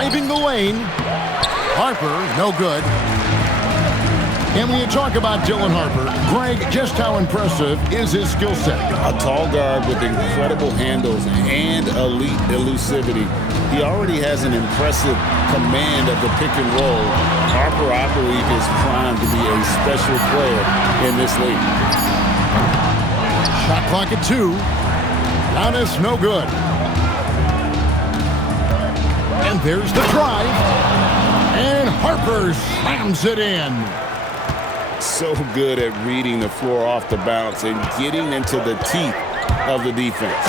driving the lane. Harper, no good. And when you talk about Dylan Harper, Greg, just how impressive is his skill set? A tall guard with incredible handles and elite elusivity. He already has an impressive command of the pick and roll. Harper, I believe, is primed to be a special player in this league. Shot clock at 2. Giannis, no good. And there's the drive. And Harper slams it in. So good at reading the floor off the bounce and getting into the teeth of the defense.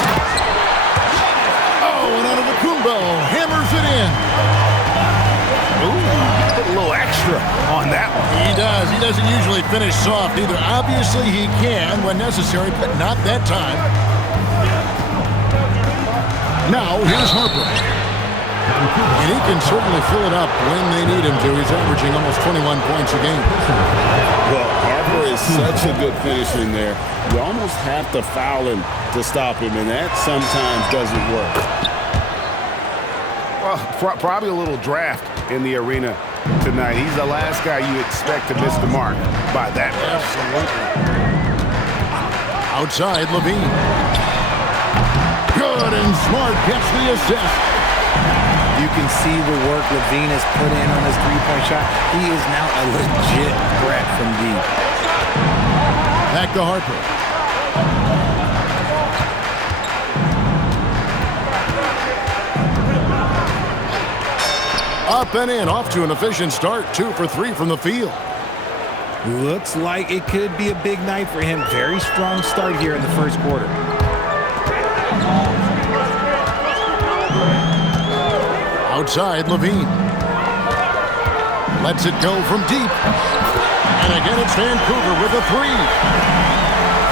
Oh, and Antetokounmpo hammers it in. Ooh, put a little extra on that one. He does. He doesn't usually finish soft either. Obviously, he can when necessary, but not that time. Now, here's Harper. And he can certainly fill it up when they need him to. He's averaging almost 21 points a game. Well, Harper is such a good finisher in there. You almost have to foul him to stop him, and that sometimes doesn't work. Well, probably a little draft in the arena tonight. He's the last guy you expect to miss the mark by that much. Absolutely. Outside, Levine. Good and Smart gets the assist. You can see the work Levine has put in on his three-point shot. He is now a legit threat from deep. Back to Harper. Up and in, off to an efficient start. 2 for 3 from the field. Looks like it could be a big night for him. Very strong start here in the first quarter. Outside, Levine. Lets it go from deep. And again, it's Vancouver with a 3.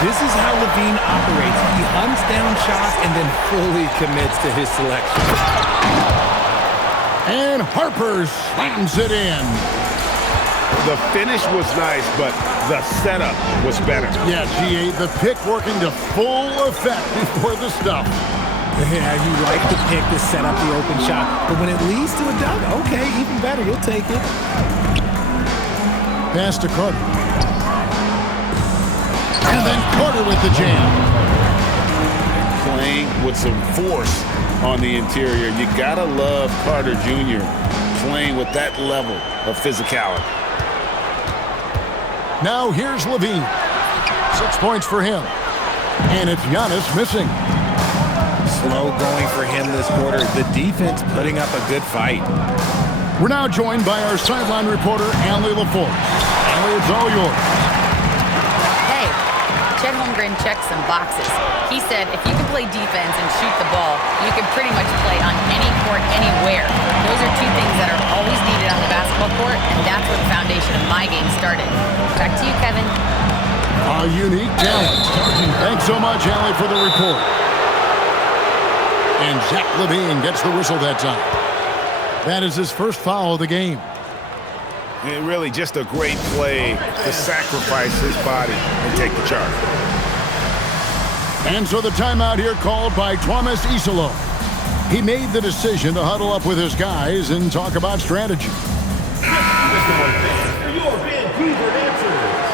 This is how Levine operates. He hunts down shots and then fully commits to his selection. And Harper slams it in. The finish was nice, but the setup was better. Yeah, G8, the pick working to full effect before the stuff. Yeah, you like the pick to set up the open shot, but when it leads to a dunk, okay, even better, you'll take it. Pass to Carter. And then Carter with the jam. Playing with some force on the interior. You gotta love Carter Jr. playing with that level of physicality. Now here's Levine. 6 points for him. And it's Giannis missing. Slow going for him this quarter. The defense putting up a good fight. We're now joined by our sideline reporter, Allie LaForce. Allie, it's all yours. Hey, Chet Holmgren checked some boxes. He said if you can play defense and shoot the ball, you can pretty much play on any court, anywhere. Those are 2 things that are always needed on the basketball court, and that's where the foundation of my game started. Back to you, Kevin. A unique talent. Thanks so much, Allie, for the report. And Zach LaVine gets the whistle that time. That is his first foul of the game. And really just a great play to sacrifice his body and take the charge. And so the timeout here called by Thomas Isolo. He made the decision to huddle up with his guys and talk about strategy. Your Vancouver answers.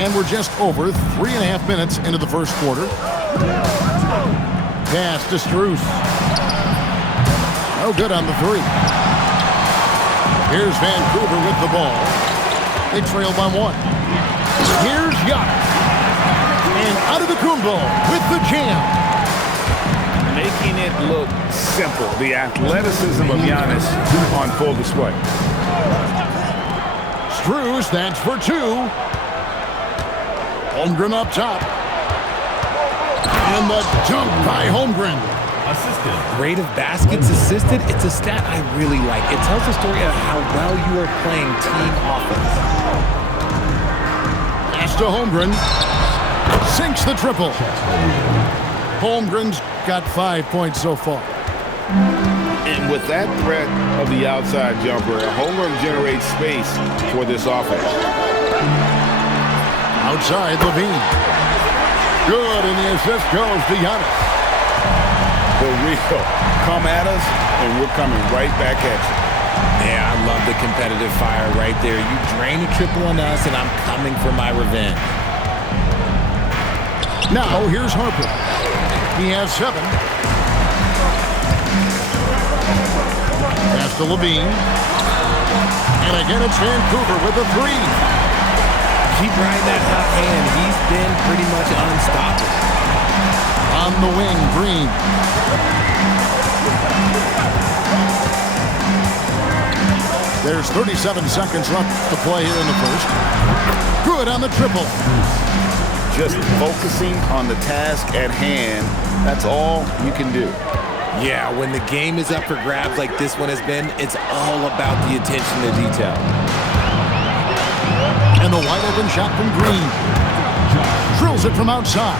And we're just over 3.5 minutes into the first quarter. Pass to Strus. No good on the 3. Here's Vancouver with the ball. They trail by 1. Here's Giannis. And Antetokounmpo with the jam. Making it look simple. The athleticism of Giannis on full display. Strus, that's for 2. Holmgren up top. And the dunk by Holmgren. Assisted. Rate of baskets assisted, it's a stat I really like. It tells the story of how well you are playing team offense. Pass to Holmgren. Sinks the triple. Holmgren's got 5 points so far. And with that threat of the outside jumper, Holmgren generates space for this offense. Outside, Levine. Good, and the assist goes to Giannis. For real. Come at us, and we're coming right back at you. Yeah, I love the competitive fire right there. You drain a triple on us, and I'm coming for my revenge. Now, here's Harper. He has 7. Pass to Levine. And again, it's Vancouver with a 3. Keep riding that hot hand. He's been pretty much unstoppable. On the wing, Green. There's 37 seconds left to play here in the first. Good on the triple. Just focusing on the task at hand, that's all you can do. Yeah, when the game is up for grabs like this one has been, it's all about the attention to detail. And the wide open shot from Green. Drills it from outside.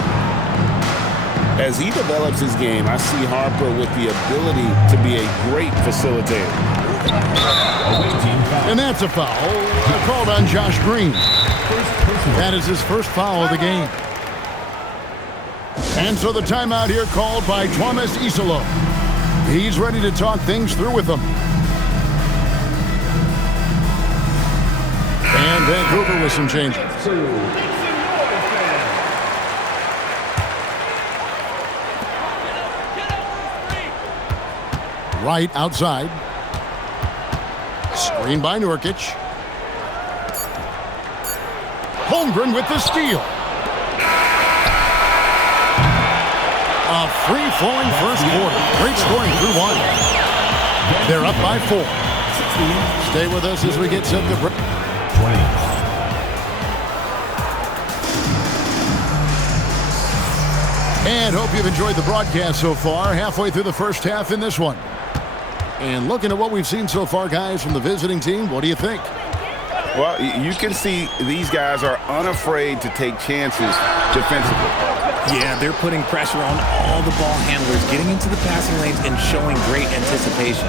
As he develops his game, I see Harper with the ability to be a great facilitator. And that's a foul called on Josh Green. That is his first foul of the game. And so the timeout here called by Thomas Isolo. He's ready to talk things through with them. And Vancouver with some changes. Right outside. Screen by Nurkic. Holmgren with the steal. A free-flowing first quarter. Great scoring through 1. They're up by 4. Stay with us as we get set to break. 20. And hope you've enjoyed the broadcast so far. Halfway through the first half in this one. And looking at what we've seen so far, guys, from the visiting team, what do you think? Well, you can see these guys are unafraid to take chances defensively. Yeah, they're putting pressure on all the ball handlers, getting into the passing lanes and showing great anticipation.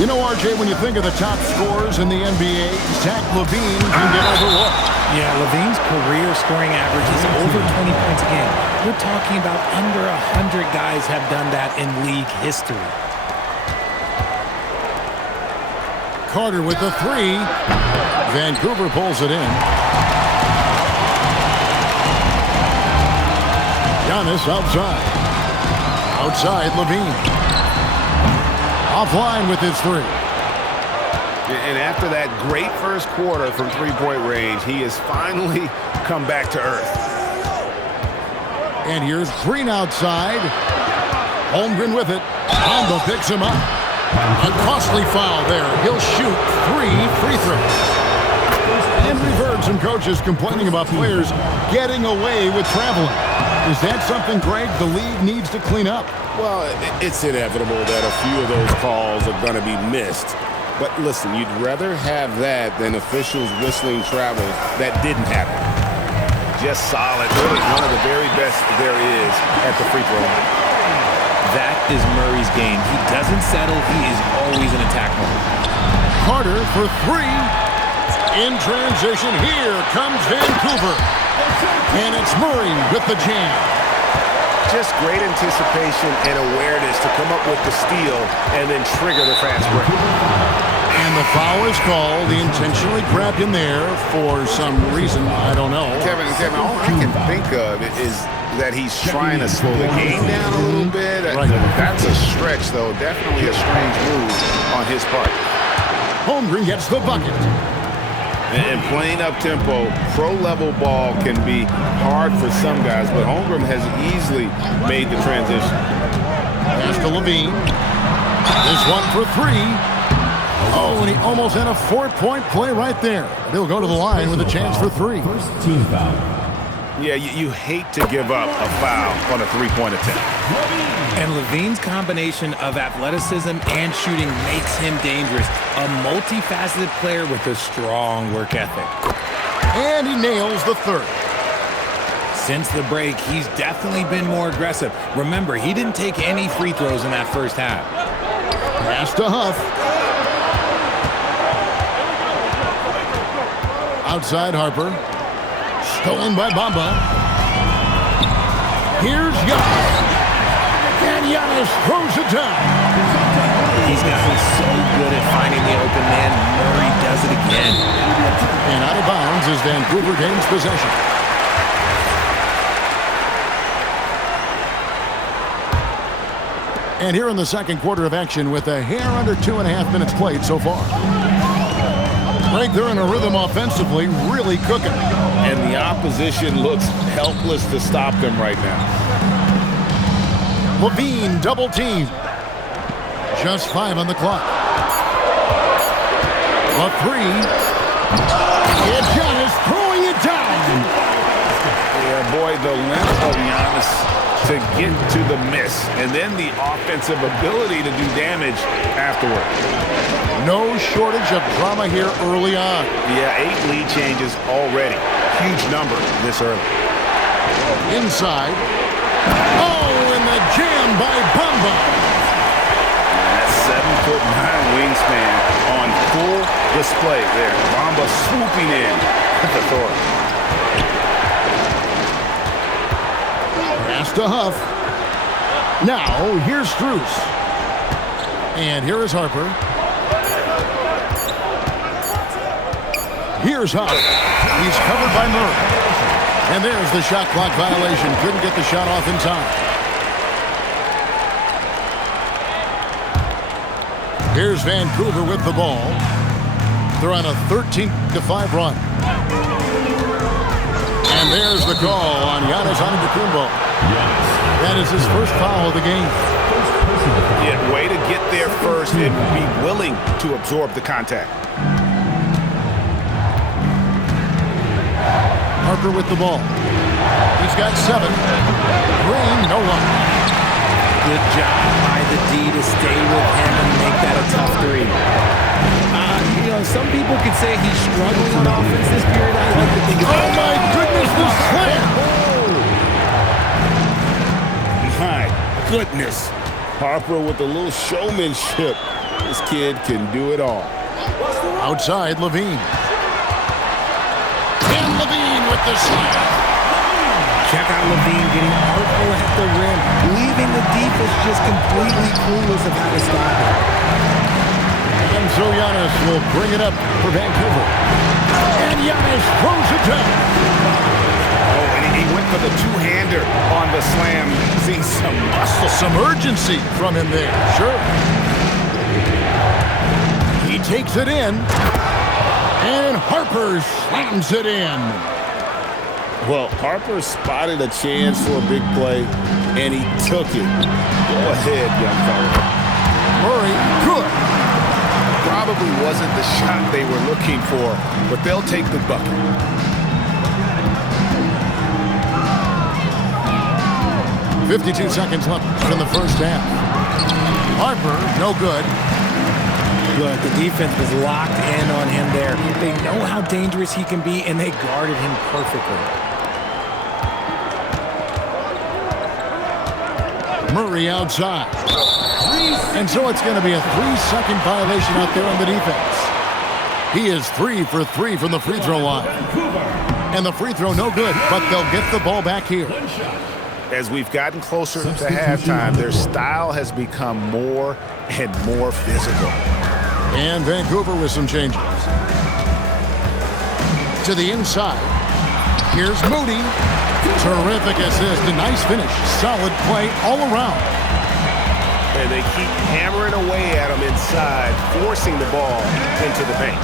You know, RJ, when you think of the top scorers in the NBA, Zach LaVine can get overlooked. Yeah, LaVine's career scoring average is over 20 points a game. We're talking about under 100 guys have done that in league history. Carter with the 3. Vancouver pulls it in. Giannis outside. Outside, LaVine. Offline with his 3. And after that great first quarter from three-point range, he has finally come back to earth. And here's Green outside. Holmgren with it. Bamba picks him up. A costly foul there. He'll shoot 3 free throws. And we've heard some coaches complaining about players getting away with traveling. Is that something, Greg, the league needs to clean up? Well, it's inevitable that a few of those calls are going to be missed. But listen, you'd rather have that than officials whistling travels that didn't happen. Just solid. Really one of the very best there is at the free throw line. That is Murray's game. He doesn't settle. He is always in attack mode. Carter for 3. In transition, here comes Vancouver. And it's Murray with the jam. Just great anticipation and awareness to come up with the steal and then trigger the fast break. And the foul is called. He intentionally grabbed in there for some reason. I don't know. Kevin, all I can think of is that he's trying to slow the game down a little bit. Right. That's a stretch, though. Definitely a strange move on his part. Holmgren gets the bucket. And playing up-tempo, pro-level ball can be hard for some guys, but Holmgren has easily made the transition. Pass to LaVine. This one for 3. Oh, and he almost had a 4-point play right there. He'll go to the line with a chance for 3. First team foul. Yeah, you hate to give up a foul on a three-point attempt. And LaVine's combination of athleticism and shooting makes him dangerous. A multifaceted player with a strong work ethic. And he nails the 3rd. Since the break, he's definitely been more aggressive. Remember, he didn't take any free throws in that first half. Pass to Huff. Outside Harper. Stolen by Bamba. Here's Giannis. Giannis throws it down. He's gotten so good at finding the open man. Murray does it again. And out of bounds as Vancouver gains possession. And here in the second quarter of action with a hair under 2.5 minutes played so far. Greg, they're in a rhythm offensively, really cooking. And the opposition looks helpless to stop them right now. Levine double team. Just 5 on the clock. A 3. And Giannis throwing it down. Yeah, boy, the length of Giannis to get to the miss, and then the offensive ability to do damage afterward. No shortage of drama here early on. Yeah, 8 lead changes already. Huge number this early. Inside. Oh, and the jam by Bamba. That 7'9" wingspan on full display there. Bamba swooping in with authority. Pass to Huff. Now, here's Strus. And here is Harper. Here's Huff. He's covered by Murray. And there's the shot clock violation. Couldn't get the shot off in time. Here's Vancouver with the ball. They're on a 13-5 run. And there's the call on Giannis Antetokounmpo. That is his first foul of the game. Yeah, way to get there first and be willing to absorb the contact. Harper with the ball. He's got 7. Green, no one. Good job by the D to stay with him and make that a tough 3. Some people could say he's struggling on offense this period. I like to think oh my goodness, the slam! My goodness. Harper with a little showmanship. This kid can do it all. Outside, Levine. And Levine with the slam. Check out Levine getting artful at the rim, leaving the defense just completely clueless of how to stop it. And so Giannis will bring it up for Vancouver. And Giannis throws it down. Oh, and he went for the two-hander on the slam. See some muscle. Some urgency from him there. Sure. He takes it in. And Harper slams it in. Well, Harper spotted a chance for a big play, and he took it. Go ahead, young fella. Murray, good. Probably wasn't the shot they were looking for, but they'll take the bucket. .52 seconds left in the first half. Harper, no good. Look, the defense was locked in on him there. They know how dangerous he can be, and they guarded him perfectly. Murray outside. And so it's going to be a 3-second violation out there on the defense. He is 3 for 3 from the free throw line. And the free throw no good, but they'll get the ball back here. As we've gotten closer to halftime, their style has become more and more physical. And Vancouver with some changes. To the inside. Here's Moody. Terrific assist. A nice finish. Solid play all around. And they keep hammering away at him inside, forcing the ball into the paint.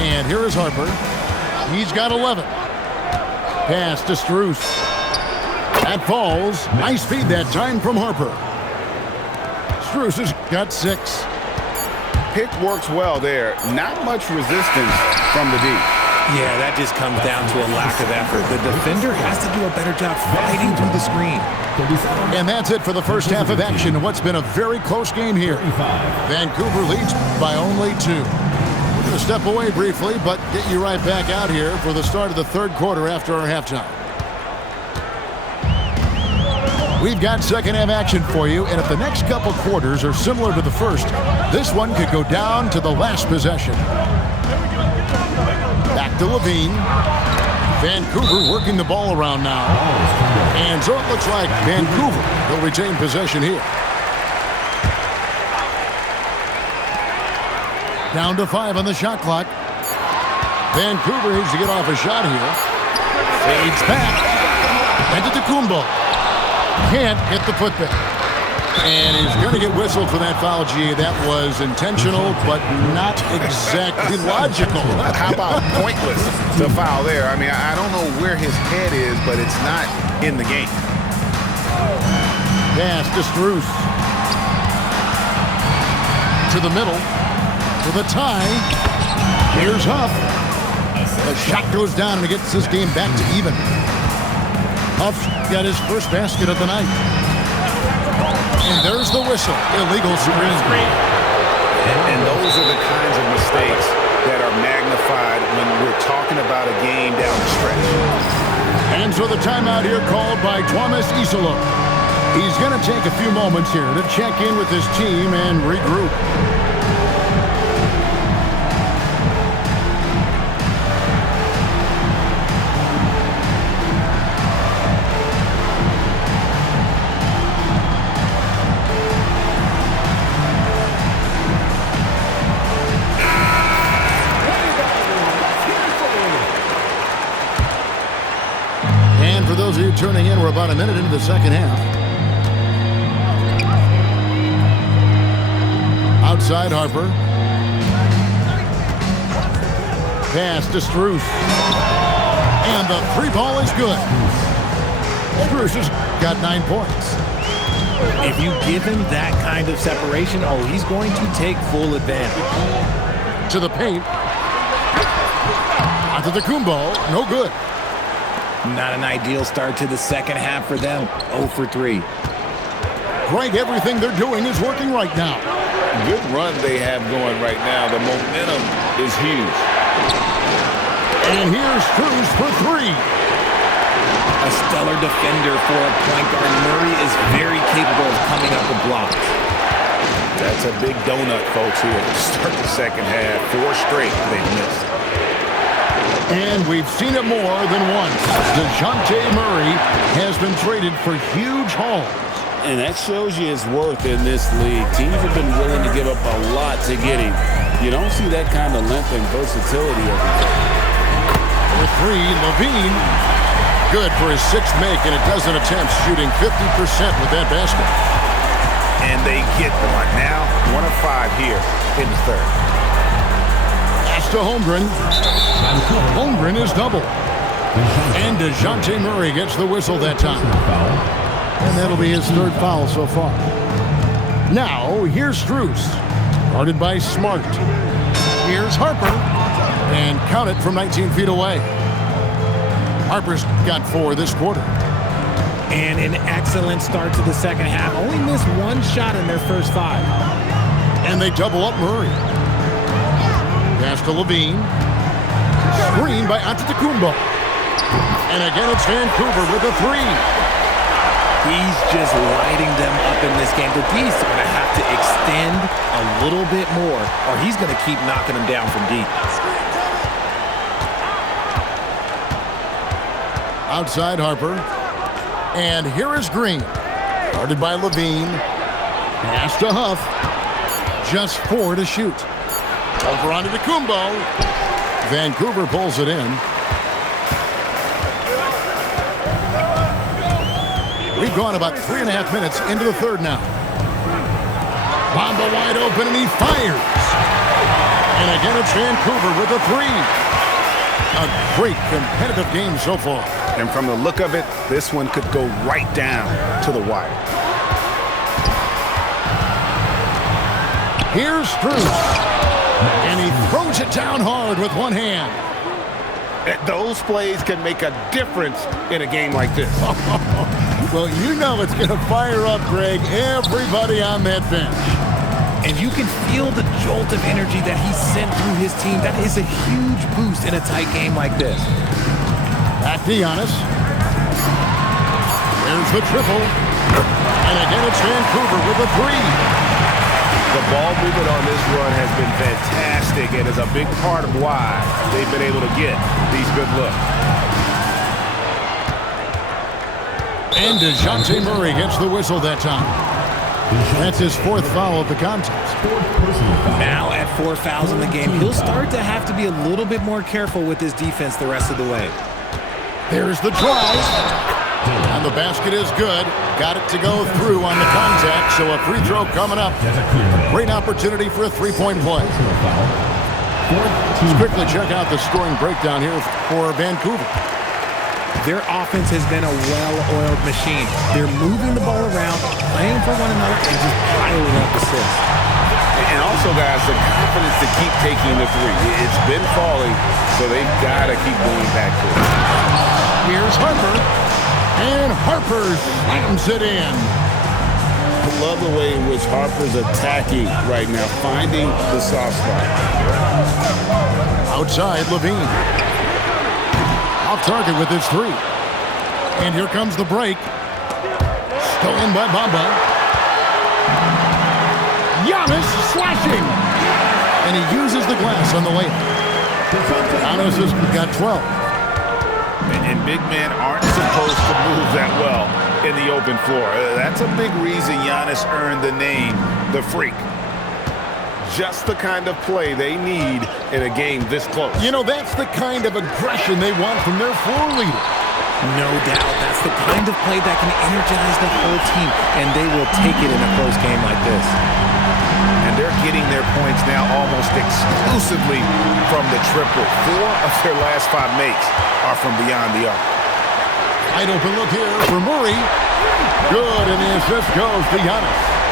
And here is Harper. He's got 11. Pass to Strus. That falls. Nice feed that time from Harper. Strus has got 6. Pick works well there. Not much resistance from the D. Yeah, that just comes down to a lack of effort. The defender has to do a better job fighting through the screen. And that's it for the first half of action in what's been a very close game here. Vancouver leads by only 2. We're going to step away briefly, but get you right back out here for the start of the third quarter after our halftime. We've got second half action for you, and if the next couple quarters are similar to the first, this one could go down to the last possession. Back to Levine. Vancouver working the ball around now. And so it looks like Vancouver will retain possession here. Down to 5 on the shot clock. Vancouver needs to get off a shot here. Fades back. Antetokounmpo. Can't hit the putback. And he's going to get whistled for that foul, G. That was intentional, but not exactly logical. How about pointless to foul there? I mean, I don't know where his head is, but it's not in the game. Pass to Strus. To the middle. To the tie. Here's Huff. The shot goes down and it gets this game back to even. Huff got his first basket of the night. And there's the whistle. Illegal screen. And those are the kinds of mistakes that are magnified when we're talking about a game down the stretch. And so the timeout here called by Thomas Isolo. He's going to take a few moments here to check in with his team and regroup. For those of you turning in, we're about a minute into the second half. Outside Harper. Pass to Strus. And the three ball is good. Strus has got 9 points. If you give him that kind of separation, oh, he's going to take full advantage. To the paint. Antetokounmpo, no good. Not an ideal start to the second half for them. 0 for 3. Greg, everything they're doing is working right now. Good run they have going right now. The momentum is huge. And here's Strus for 3. A stellar defender for a point guard. Murray is very capable of coming up with blocks. That's a big donut, folks, here to start the second half. 4 straight they've missed. And we've seen it more than once. DeJounte Murray has been traded for huge hauls. And that shows you his worth in this league. Teams have been willing to give up a lot to get him. You don't see that kind of length and versatility every day. For 3, Levine. Good for his 6th make and a dozen attempts, shooting 50% with that basket. And they get one. Now, 1 of 5 here in the third. To Holmgren. Holmgren is double. And DeJounte Murray gets the whistle that time. And that'll be his 3rd foul so far. Now, here's Strus. Guarded by Smart. Here's Harper. And count it from 19 feet away. Harper's got 4 this quarter. And an excellent start to the second half. Only missed 1 shot in their first 5. And they double up Murray. Pass to Levine. Screen by Antetokounmpo. And again, it's Vancouver with a 3. He's just lighting them up in this game. The D's are going to have to extend a little bit more, or he's going to keep knocking them down from deep. Outside Harper. And here is Green. Guarded by Levine. Pass to Huff. Just 4 to shoot. Over onto Antetokounmpo. Vancouver pulls it in. We've gone about 3.5 minutes into the third now. Bamba wide open and he fires. And again it's Vancouver with a 3. A great competitive game so far. And from the look of it, this one could go right down to the wire. Here's Strus. And he throws it down hard with one hand. Those plays can make a difference in a game like this. Well, you know it's going to fire up, Greg, everybody on that bench. And you can feel the jolt of energy that he sent through his team. That is a huge boost in a tight game like this. Back to Giannis. There's the triple. And again, it's Vancouver with a 3. The ball movement on this run has been fantastic and is a big part of why they've been able to get these good looks. And DeJounte Murray gets the whistle that time. That's his fourth foul of the contest. Now at 4 fouls in the game, he'll start to have to be a little bit more careful with his defense the rest of the way. There's the drive. And the basket is good. Got it to go through on the contact, so a free throw coming up. Great opportunity for a three-point play. Let's quickly check out the scoring breakdown here for Vancouver. Their offense has been a well-oiled machine. They're moving the ball around, playing for one another, and just piling up assists. And also, guys, the confidence to keep taking the three. It's been falling, so they've got to keep going back to it. Here's Harper. And Harper slams it in. I love the way in which Harper's attacking right now, finding the soft spot. Outside, Levine. Off target with his three. And here comes the break. Stolen by Bamba. Giannis slashing. And he uses the glass on the layup. Giannis has got 12. And big men aren't supposed to move that well in the open floor. That's a big reason Giannis earned the name, the Freak. Just the kind of play they need in a game this close. You know, that's the kind of aggression they want from their floor leader. No doubt. That's the kind of play that can energize the whole team, and they will take it in a close game like this. And they're getting their points now almost exclusively from the triple. 4 of their last 5 makes are from beyond the arc. Wide open look here for Murray. Good, and the assist goes to Giannis.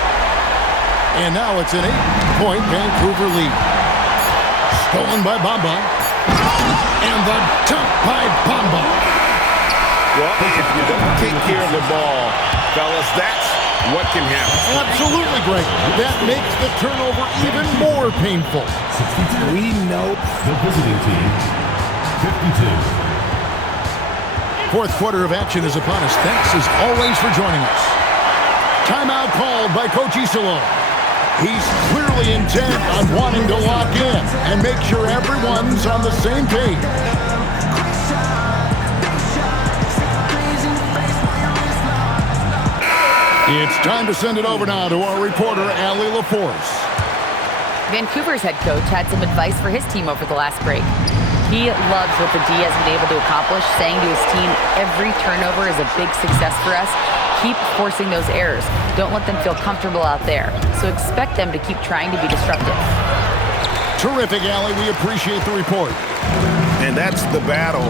And now it's an 8-point Vancouver lead. Stolen by Bamba. And the dunk by Bamba. Well, if you don't take care of the ball, fellas, that's what can happen. Absolutely great. That makes the turnover even more painful. We know The visiting team, 52. Fourth quarter of action is upon us. Thanks as always for joining us. Timeout called by Coach Iserlohn. He's clearly intent on wanting to lock in and make sure everyone's on the same page. It's time to send it over now to our reporter, Allie LaForce. Vancouver's head coach had some advice for his team over the last break. He loves what the D has been able to accomplish, saying to his team, every turnover is a big success for us. Keep forcing those errors. Don't let them feel comfortable out there. So expect them to keep trying to be disruptive. Terrific, Allie. We appreciate the report. And that's the battle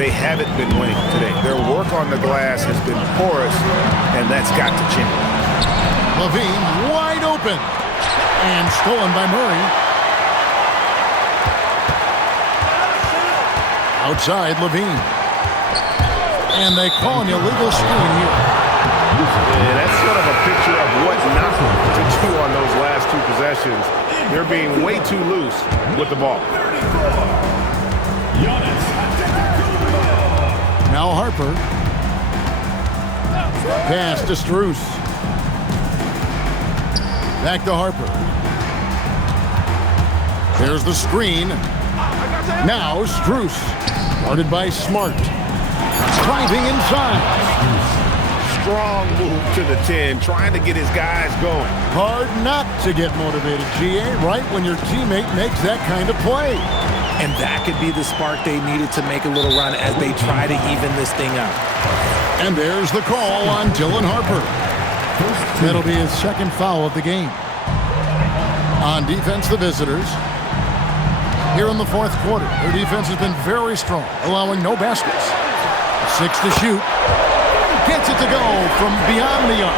they haven't been winning today. Their work on the glass has been porous, and that's got to change. Levine wide open. And stolen by Murray. Outside, Levine. And they call an illegal screen here. Yeah, that's sort of a picture of what not to do on those last 2 possessions. They're being way too loose with the ball. Now Harper. Pass to Strus. Back to Harper. There's the screen. Now Strus. Guarded by Smart. Driving inside. Strong move to the 10, trying to get his guys going. Hard not to get motivated, GA, right when your teammate makes that kind of play. And that could be the spark they needed to make a little run as they try to even this thing up. And there's the call on Dylan Harper. That'll be his second foul of the game. On defense, the visitors. Here in the fourth quarter, their defense has been very strong, allowing no baskets. 6 to shoot. Gets it to go from beyond the arc.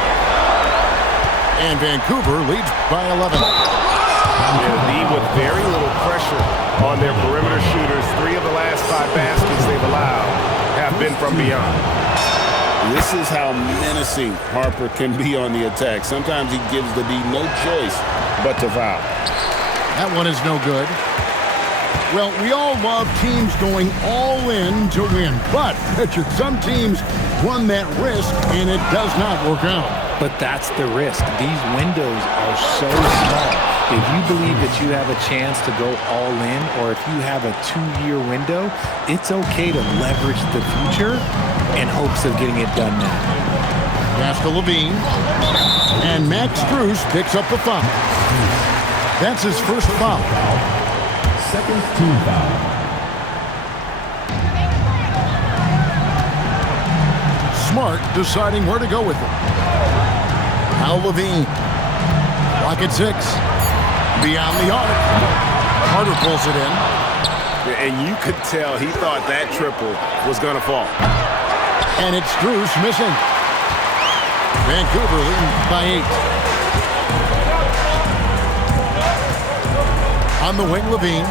And Vancouver leads by 11. They lead with very little pressure on their perimeter shooters. 3 of the last 5 baskets they've allowed have been from beyond. This is how menacing Harper can be on the attack. Sometimes he gives the D no choice but to foul. That one is no good. Well, we all love teams going all in to win, but some teams run that risk and it does not work out. But that's the risk. These windows are so small. If you believe that you have a chance to go all in, or if you have a 2-year window, it's okay to leverage the future in hopes of getting it done now. Pass to Levine. And Max Strus picks up the foul. That's his first foul. Second team foul. Smart deciding where to go with it. Now Levine. Clock at 6. Beyond the arc. Carter pulls it in. And you could tell he thought that triple was going to fall. And it's Strus missing. Vancouver leading by 8. On the wing, Levine.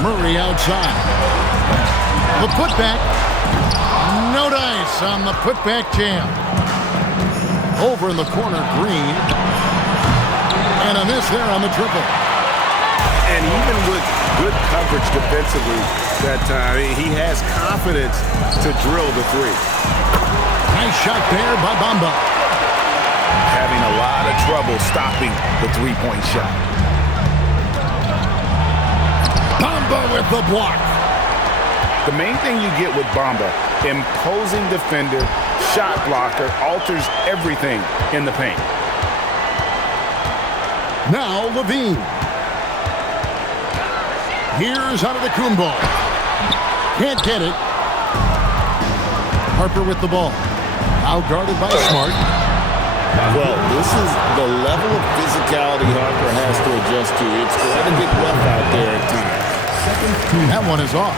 Murray outside. The putback. No dice on the putback jam. Over in the corner, Green. And a miss there on the triple. And even with good coverage defensively that time, he has confidence to drill the three. Nice shot there by Bamba. Having a lot of trouble stopping the three-point shot. Bamba with the block. The main thing you get with Bamba, imposing defender, shot blocker, alters everything in the paint. Now Levine. Here's Antetokounmpo. Can't get it. Harper with the ball. Out-guarded by Smart. Well, this is the level of physicality Harper has to adjust to. It's going to get rough out there at times. That one is off.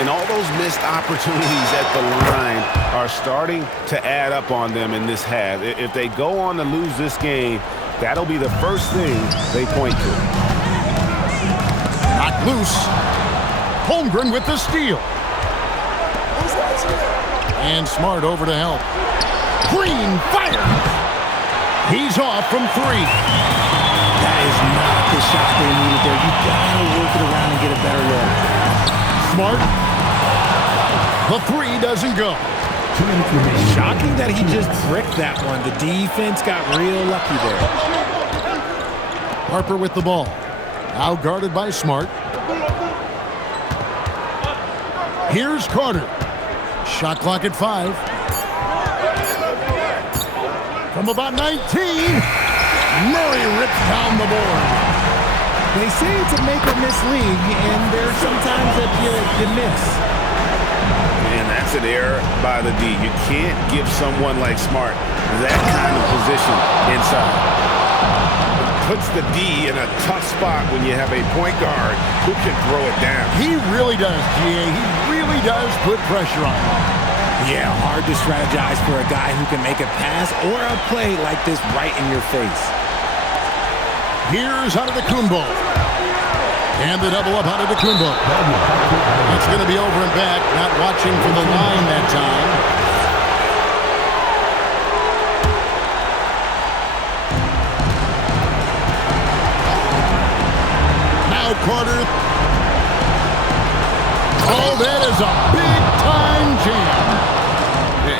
And all those missed opportunities at the line are starting to add up on them in this half. If they go on to lose this game, that'll be the first thing they point to. Knocked loose. Holmgren with the steal. And Smart over to help. Green fire. He's off from 3. That is not the shot they needed there. You gotta work it around and get a better look. Smart. The 3 doesn't go. Shocking that he just bricked that one. The defense got real lucky there. Harper with the ball. Out-guarded by Smart. Here's Carter. Shot clock at 5. From about 19. Murray rips down the board. They say it's a make or miss league, and there's sometimes that you miss. And that's an error by the D. You can't give someone like Smart that kind of position inside. It puts the D in a tough spot when you have a point guard who can throw it down. He really does, GA. He really does put pressure on him. Yeah, hard to strategize for a guy who can make a pass or a play like this right in your face. Here's Antetokounmpo. And the double up Antetokounmpo. It's going to be over and back. Not watching for the line that time. Now Carter. Oh, that is a big-time jam.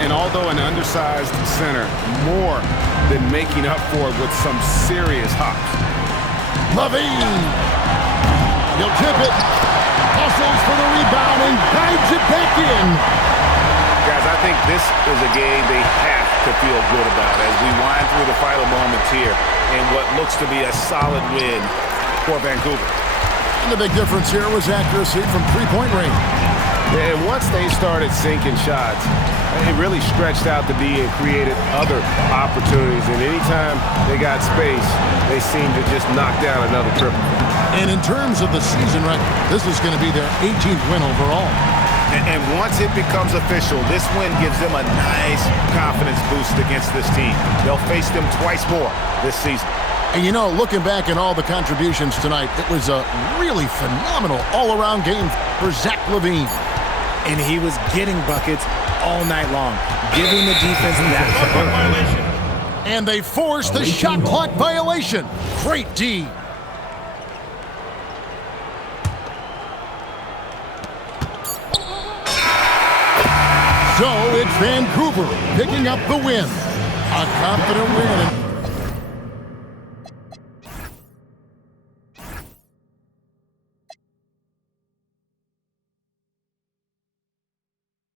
And although an undersized center, more than making up for it with some serious hops. Levine. He'll tip it. Hustles for the rebound and guides it back in. Guys, I think this is a game they have to feel good about as we wind through the final moments here in what looks to be a solid win for Vancouver. And the big difference here was accuracy from three-point range. And once they started sinking shots, it really stretched out the D and created other opportunities. And anytime they got space, they seemed to just knock down another triple. And in terms of the season record, this is going to be their 18th win overall. And once it becomes official, this win gives them a nice confidence boost against this team. They'll face them twice more this season. And you know, looking back at all the contributions tonight, it was a really phenomenal all-around game for Zach LaVine. And he was getting buckets all night long, giving the defense that. And they forced the shot clock violation. Great D. So it's Vancouver picking up the win. A confident win.